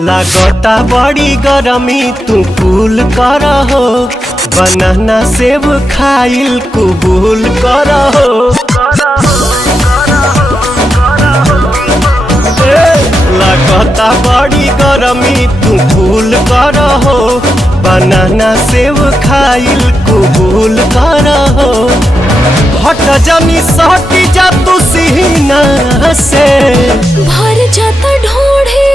लागता बड़ी गरमी तू कूल कर हो, बनाना सेब खाइल कबूल कर हो। लागता बड़ी गरमी तू कूल कर हो, बनाना सेब खाइल कबूल कर हो। हट जमी सटी जा तू सीना से, भर जाता ढोढ़ी,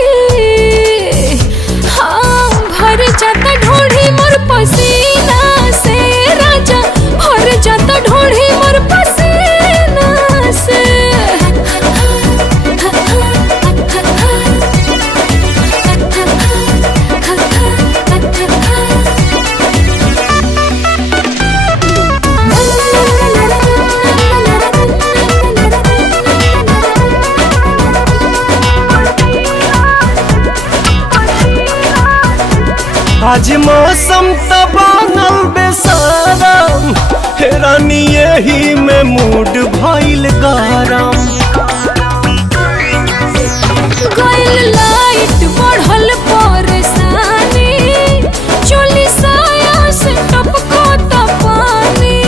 हाँ भर जाता ढोढ़ी मोर पसीना से राजा, भर जाता ढोढ़ी मोर पसीना से। आज मौसम तो बनल बेसारम, रानी यही में मूड भइल गरम। गइल लाइट बढ़ल परेशानी, चोली साया से टपको त पानी।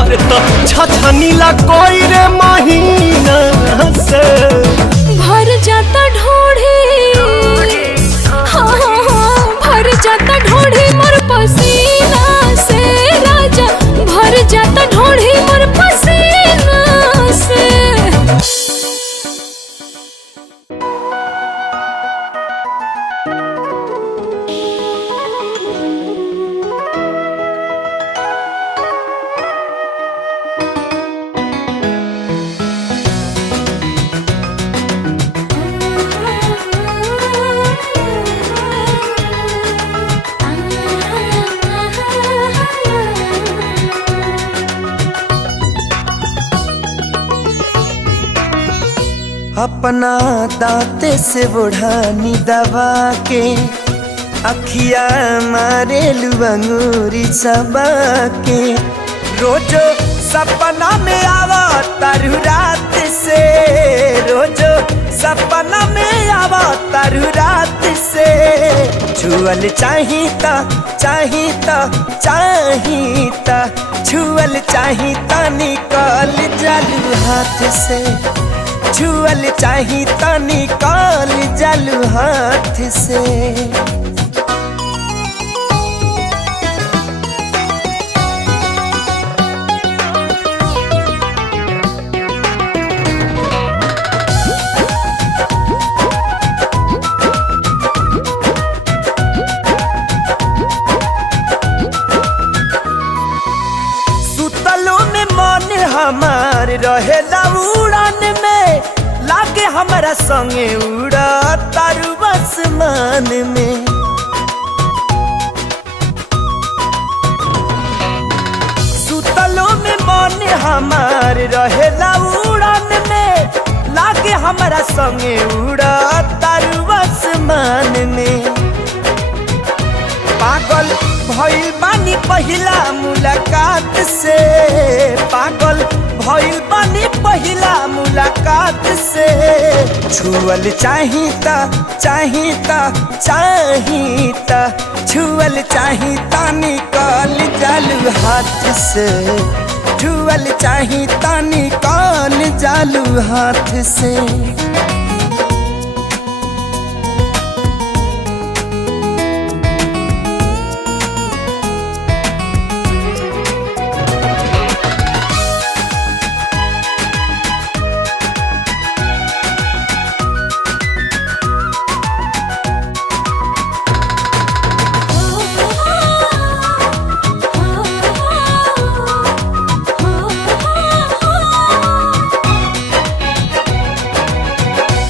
अरे तो छछनीला कोई रे महीना से, भर जाता ढोढ़ी, भर जाता ढोढ़ी मोर पसीना से राजा, भर जाता ढोढ़ी मोर पसीना से। अपना दांते से बुढ़ानी दबा के, अखिया मारे अंगूरी चबा के। रोजो सपना में आवा तारू रात से, रोजो सपना में आवा तारू रात से। छुअल चाहिता चाहिता चाहिता, छुअल चाहिता निकाल जालू हाथ से, छुअल चाही त निकाल जालू हाथ से। सुतलो में मन हमार रहेला उड़ान में, लागे हमारा संगे उड़ा तारू आसमान में। सुतलो में मन हमार रहेला उड़ान में, लागे हमारा संगे उड़ा तारू आसमान में। पागल भइल बानी पहिला मुलाकात से, पागल भइल बानी पहिला मुलाकात से। छुअल चाहिता चाहिता चाहिता, छुअल चाहिता निकाल जालू हाथ से, छुअल चाहिता निकाल जालू हाथ से।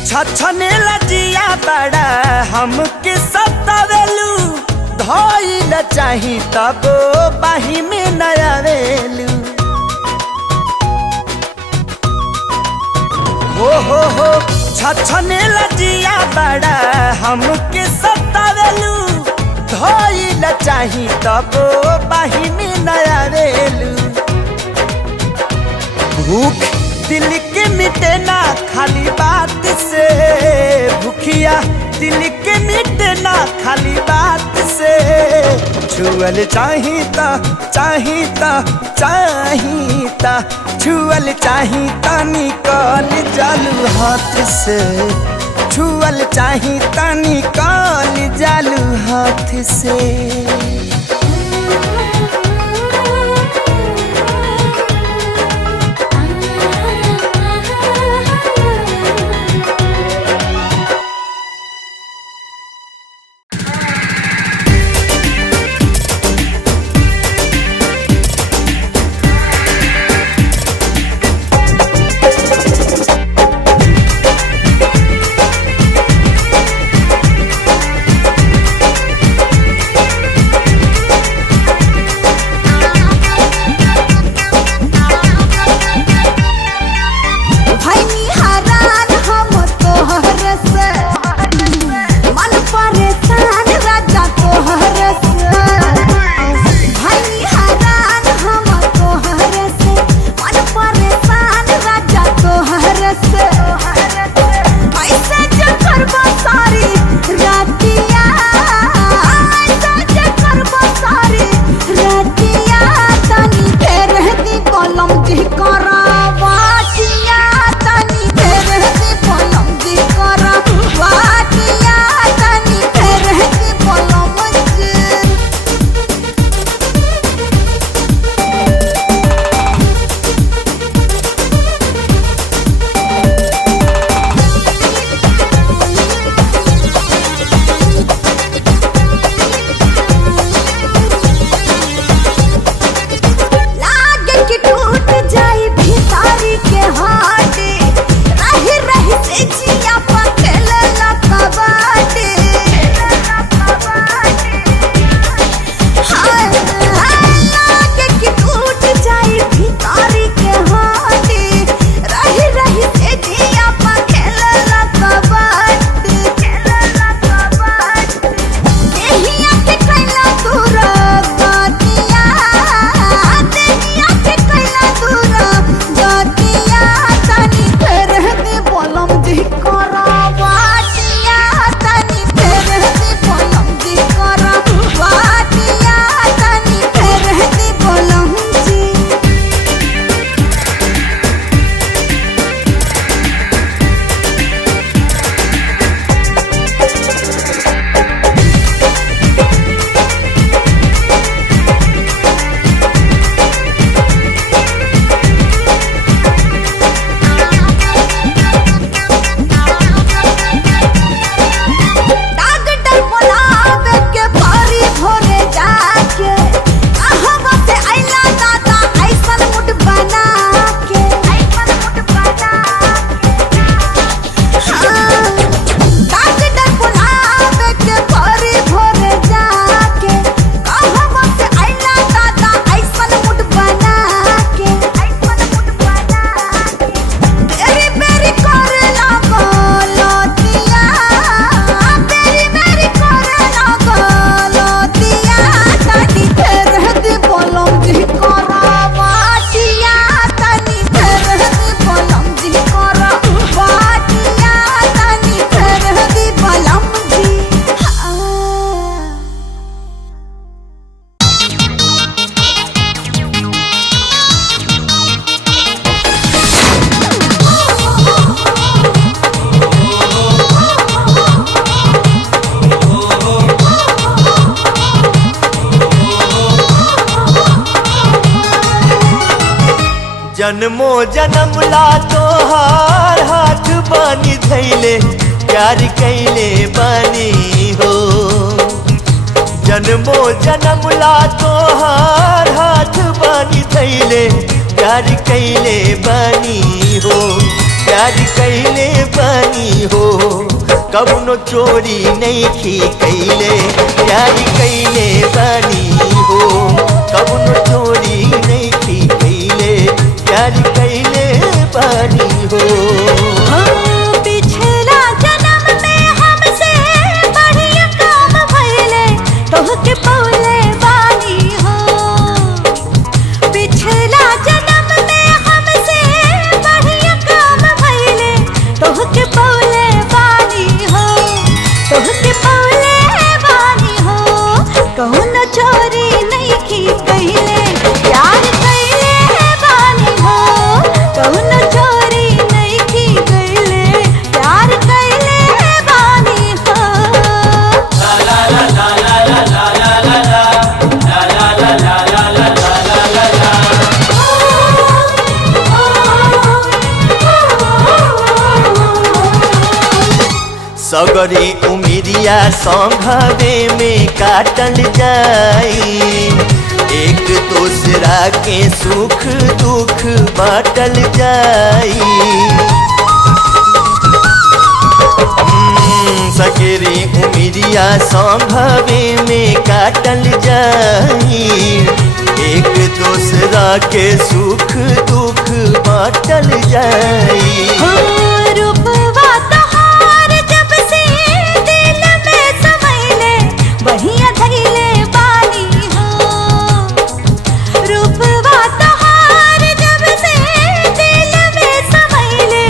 छछने लजिया बड़ा हमके सतावेलू, धइल चाही तब बाही में नया वेलू। हो छछने लजिया बड़ा हमके सतावेलू, धइल चाही तब बाही में नया वेलू। भूख दिल के मिटे ना खाली बात से, भूखिया दिल के मिटे ना खाली बात से। छुअल चाहिता चाहिता चाहिता छुअल चाहिता निकाल जालू हाथ से। छुअल चाहिता निकाल जालू हाथ से। जन्मो जन्म ला तोहार हाथ बानी धैले प्यार कैले बानी हो। जन्मो जन्म ला तोहार हाथ बानी धैले प्यार कैले बानी हो। प्यार कैले बानी हो कबनो चोरी नहीं खी कैले प्यार कैले बानी हो। कबनो चोरी नहीं खी कैले प्यार कैले बानी हो। पिछला जन्म में हमसे बढ़िया काम भइले तोहके पौले बानी हो। पिछला जन्म में हमसे बढ़िया काम भइले तोहके पौले बानी हो। तोहके सगरी उमिरिया संघवे में काटल जाई, एक दूसरा के सुख दुख बाटल जाई। सगरी उमिरिया संघवे में काटल जाई, एक दूसरा के सुख दुख बाटल जाई। रूपवा तोहार जब से दिल में समैले बढ़िया धैले बानी हो। रूपवा तोहार जब से दिल में समैले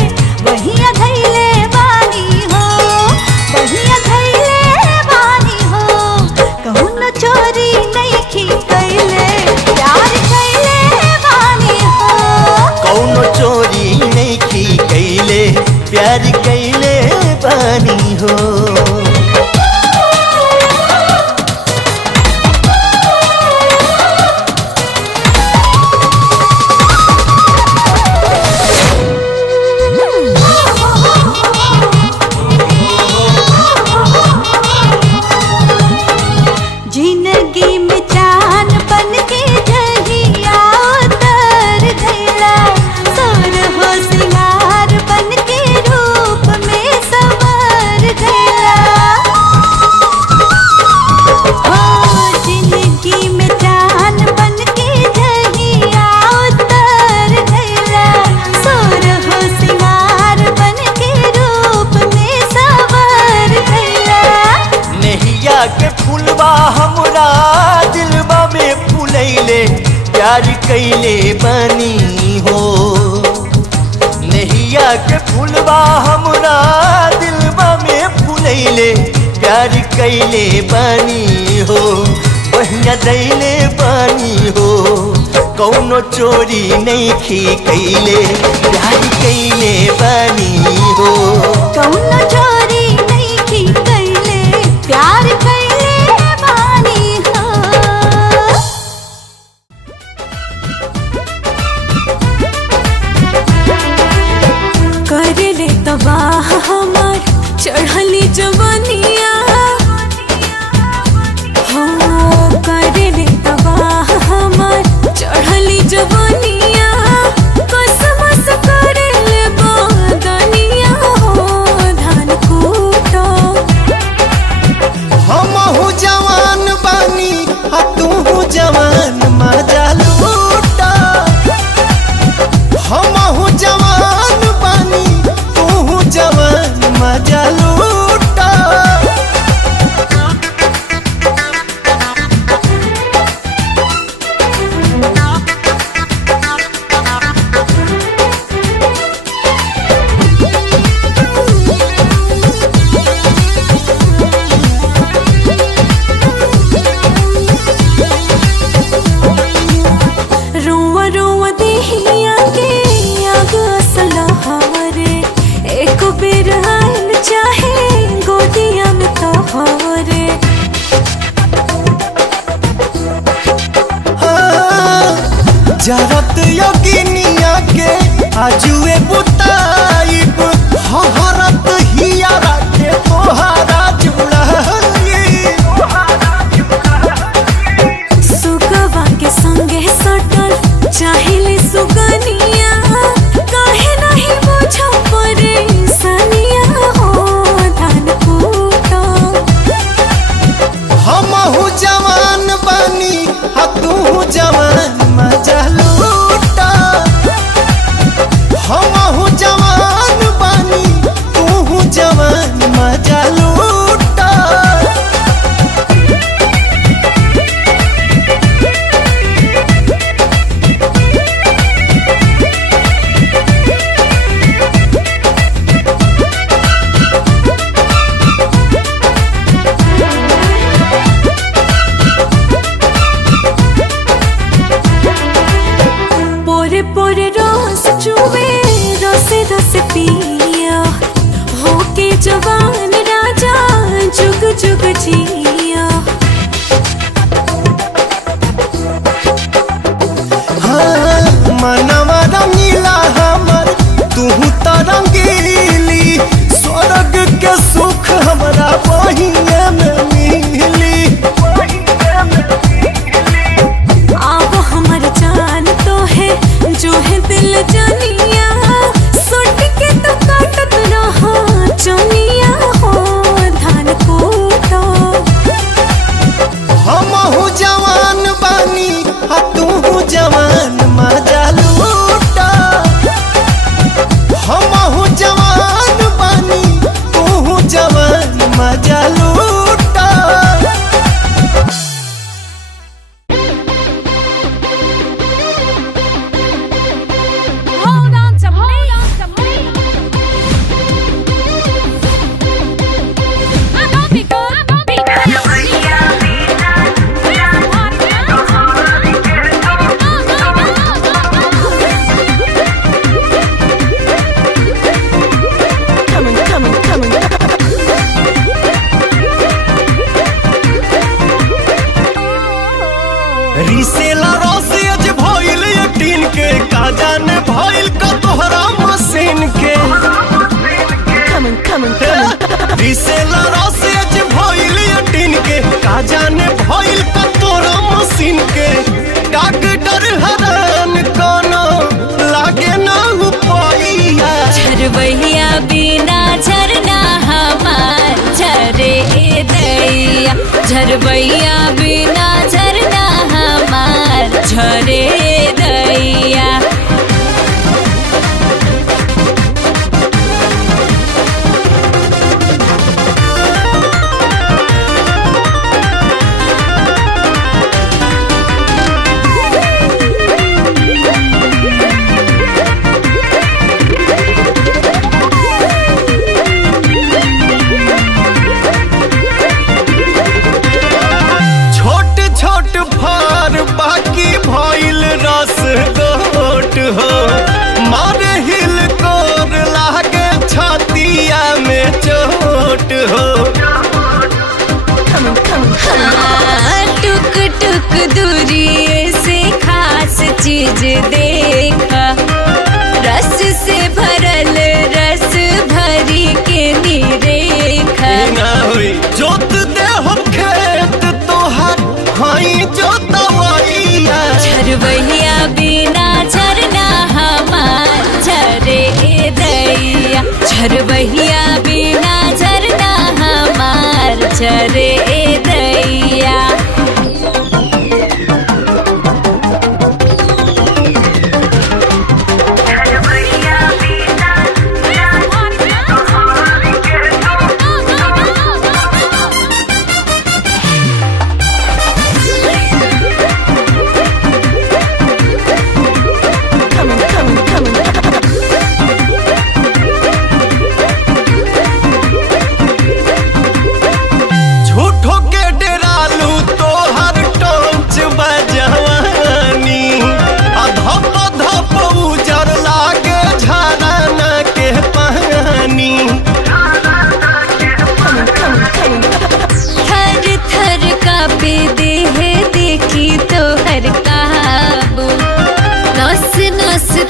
बढ़िया धैले बानी हो, बढ़िया धैले बानी हो। कहूँ न चोरी नइखी कैले प्यार कैले बानी हो। कौनो चोरी नइखी कैले प्यार कैले बानी हो। जिंदगी में चांद बन के जहिया उतर गइला, सोर हो सिंगार बन के रूप में संवर गइला। हो जिंदगी में चांद बन के जहिया उतर गइला, सोर हो सिंगार बन के रूप में संवर गइला। नैया के फुलवा हमरा दिलवा में फुलैले प्यार कैले बानी हो। नैया के फुलवा हमरा दिलवा में फुलैले प्यार कैले बानी हो, बढ़िया दैले बानी हो। कौनो चोरी नइखी कैले प्यार कैले बानी हो। कौनो चोरी नइखी कैले प्यार कैले बानी हो। करले तबाह हमार चढ़ली जवानिया हो। करले तबाह हमार चढ़ली जवानिया, कसमस करले बदनिया हो। धान कूटो हमहु जवान बानी आ तूहू जवान मजा लूटा। हमहु जवान बानी तूहू जवान मजा लूटा। रुआ रुआ देहिया के आग असला हवरे, एक बेर आइल चाहे गोदिया में तोहरे। जरत योगिनिया के आजुए बुताइब, हरत हियारा के तोहारा जुड़ाई। सुगवा के संगे सटल चाहिले सुगनिया, काहे नहीं बुझो परेशानिया पीसेला रसेज भइल टिन के का जाने भइल का तोरा मशीन के डॉक्टर हैरान कोनो लागे ना उपाइया झरबैया बिना झरना हमार झरे दैया झरबैया बिना झरना हमार झरे दैया बाकी भइल रस गोट हो मारे हिल कोर लागे छतिया में चोट हो टुक टुक दूरी से खास चीज देखा रस से भरल रस भरी के निरेखा ना होई जोत दे हम खेत तोहर हई जोतवैया झरबैया बिना झरना हमार झरे दैया झरबैया बिना झरना हमार झरे दैया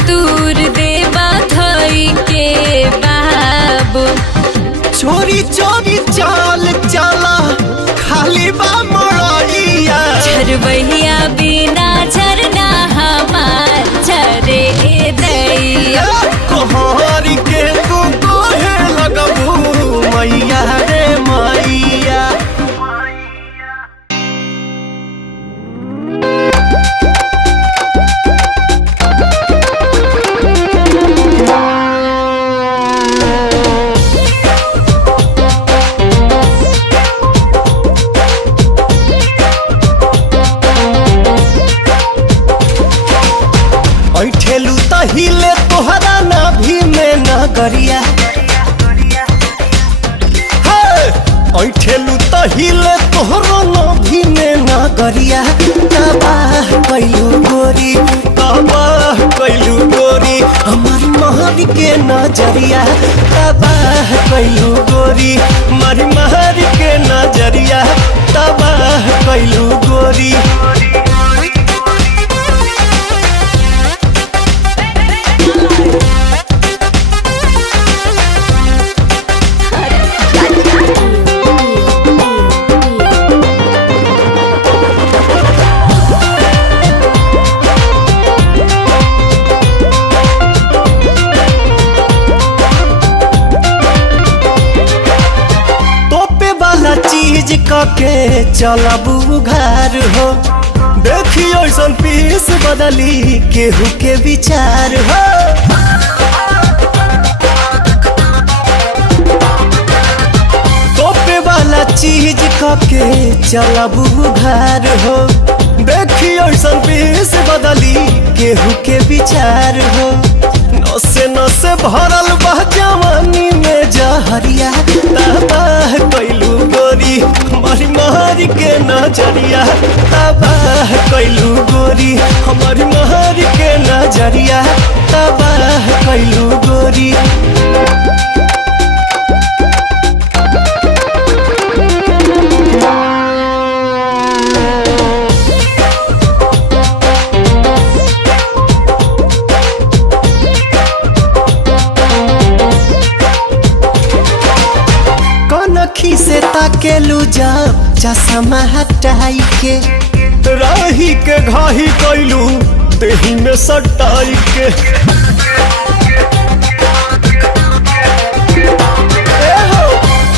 दूर देवा धई के बाबू चोरी चोरी चाल चला खाली बा मड़ैया झरबैया बिना झरना हमार झरे दैया कोहरी के तू कोहे लगबू मैया रे मैया ऐठेलू तहिले तोहरा नाभि में नगरिया ऐठेलू तहिले तोहरा नाभि में नगरिया तबाह कैलू गोरी तबाह कैलू गोरी हमार महर के नजरिया तबाह कैलू गोरी हमारी महर के नजरिया तबाह कैलू गोरी चीज के चलबू घर हो देखियो ऐसन पीस बदली केहू के विचार हो तोपे वाला चीज के चलबू घर हो देखियो ऐसन पीस बदली केहू के विचार हो नसे नसे भरल बा जवानी में जहरिया तबाह कैलू गोरी हमारी महर के नजरिया तबाह कैलू गोरी हमारी महर के नजरिया तबाह कैलू गोरी ताकेलू जब चश्मा हटाई के राही के घाही कैलू देही में सटाई के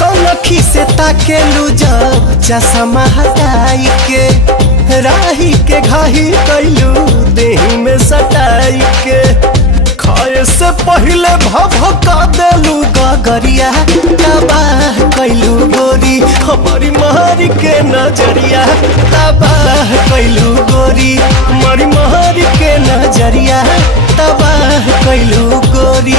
कनखी से ताकेलू जब चश्मा हटाई के राही के घाही कैलू देही में सटाई के खाए से पहले भभका देलू गगरिया तबाह कैलू गोरी हमारी मारी के नजरिया तबाह कैलू गोरी हमारी मारी के नजरिया तबाह कैलू गोरी।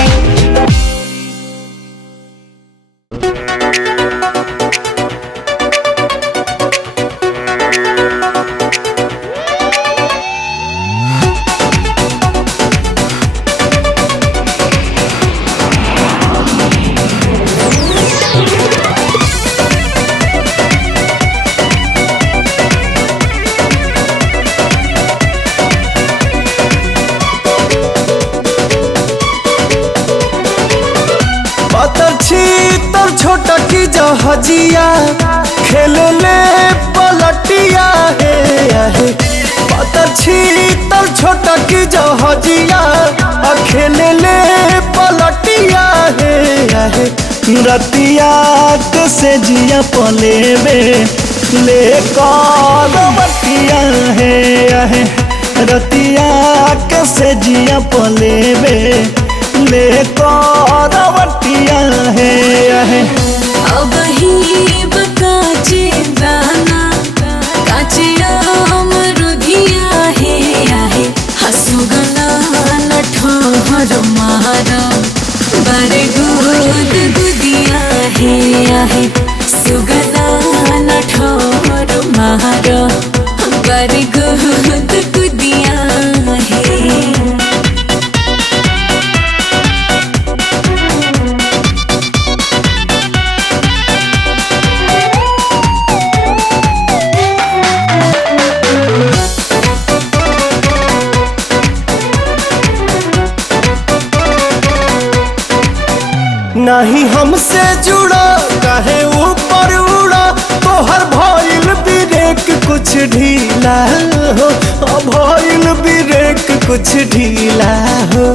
छोटा की जहाजिया खेले ले पलटिया है पता छीतर छोटा की जहाजिया खेले ले पलटिया है रतिया के से जिया पले में ले बटिया है रतिया के से जिया पले में ले बटिया है अब ही बकाचे दाना काचे अमरुदिया है हसुगना नठोर मारा बारे गुद गुदिया है सुगना नठोर मारा बारे गुद गुदिया है। नहीं हमसे जुड़ा कहे ऊपर उड़ा तो हर भइल ब्रेक कुछ ढीला हो भइल ब्रेक कुछ ढीला हो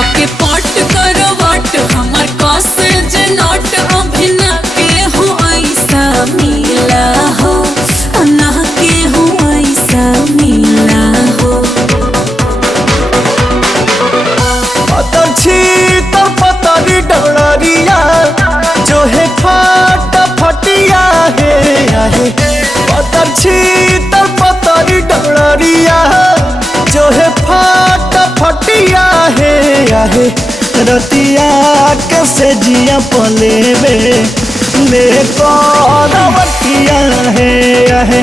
ओके पट करो वट हमर कॉसेज नॉट अभिना के हो ऐसा मिला हो ना के हो ऐसा मिला हो पतरी डरिया जो है फटिया है पतर छीतर पतरी डरिया जो है फटिया है रतिया के से जिया पले में ले बटिया है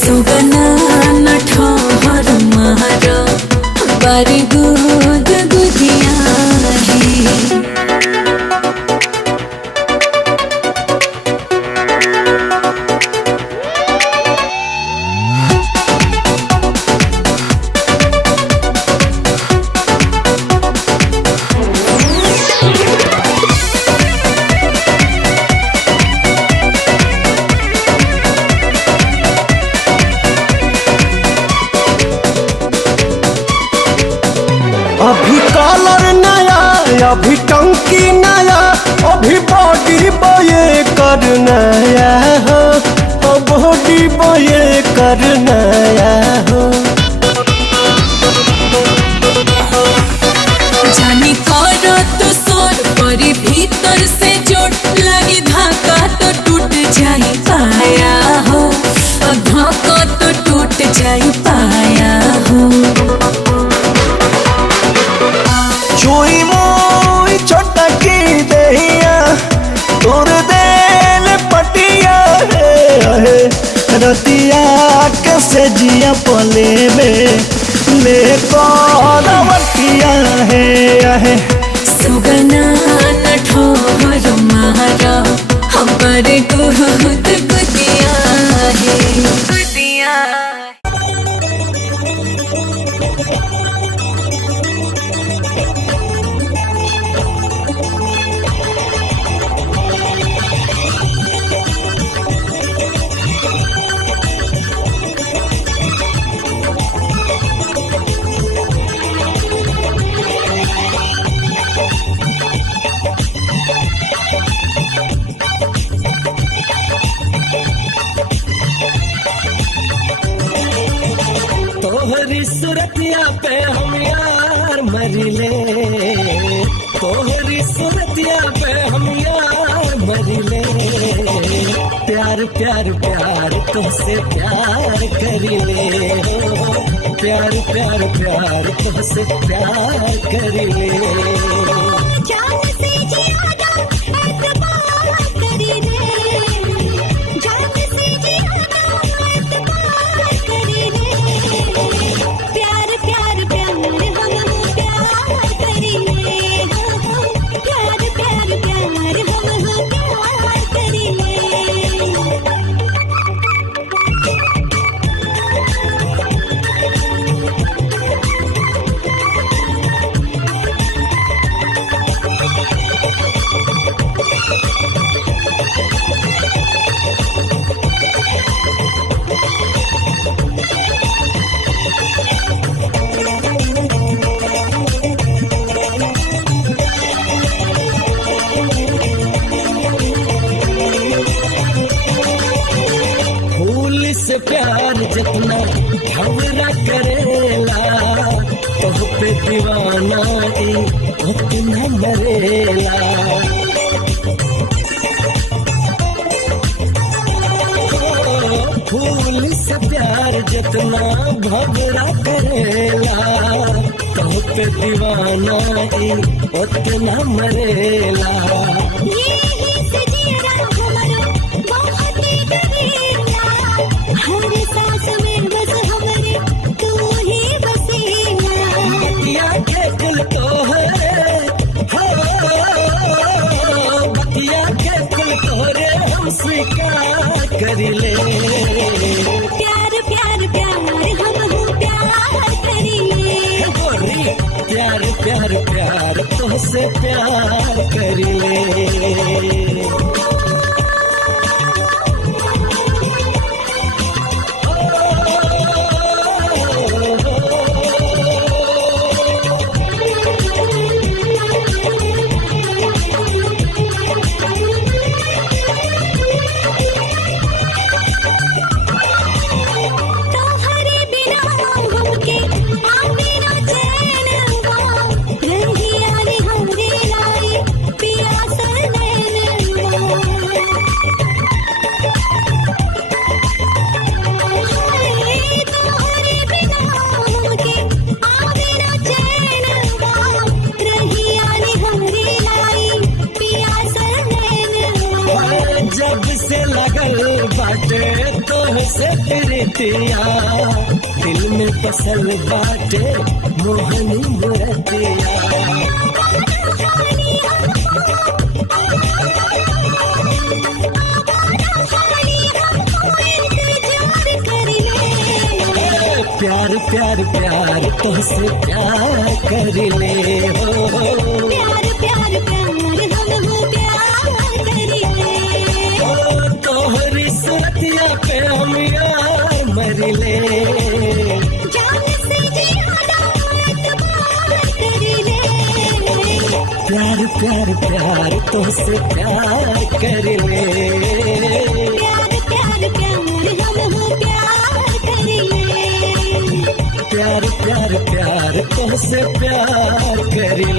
सुगना नठोर मारो बारी गुद गुदिया है। अभी कलर नया अभी टंकी नया अभी बॉडी बये कर नया हो बॉडी बये कर नया हो जानी करो तो सोर परी भीतर से चोट लगी धाका तो टूट जाई पाया हो धाका तो टूट जाई पाया हो चुई मोई छोटा की दहिया तोर देल पटिया है रतिया के से जिया पले में ले बटिया है सुगना नठोर मारा हमर गुद गुदिया है। मरिले तोहरी सूरतिया पे हम यार मरिले प्यार प्यार प्यार तुझसे प्यार करिले प्यार प्यार प्यार तुझसे प्यार करिले जान से ज्यादा एतबार करिले जान से ज्यादा एतबार करिले प्यार प्यार प्यार हम प्यार करिले प्यार प्यार प्यार हम प्यार करिले फूल से प्यार जितना भंवरा करेला तोह पे दीवाना उतना मरेला फूल से प्यार जितना भंवरा करेला तोह पे दीवाना उतना मरेला यही सजीरा हमारा बहुत ही करीला हर सांस में बस हमारे तू ही बसेला बतिया के कुल तो है बतिया के कुल तोरे हम स्वीकार करिले प्यार प्यार प्यार हम प्यार करिले गोरी प्यार प्यार प्यार तुझसे प्यार करिले तोहरे बिना हमके आवे ना चैनवा रहिया रे हमरे लाए पियास नैनवा तोहरे बिना हमके आवे ना चैनवा रहिया रे हमरे लाए पियास नैनवा जब से लगल बाटे तोहसे प्रीतिया दिल में बसल बाटे मोहनी मूर्तिया प्यार प्यार प्यार तुझसे प्यार करिले प्यार प्यार प्यार हम प्यार करिले तोहरी सूरतिया पे हम यार मरिले जान से ज्यादा एतबार करिले प्यार प्यार प्यार तुझसे प्यार करिले प्यार प्यार प्यार हम प्यार करिले प्यार प्यार प्यार तुझसे प्यार करिले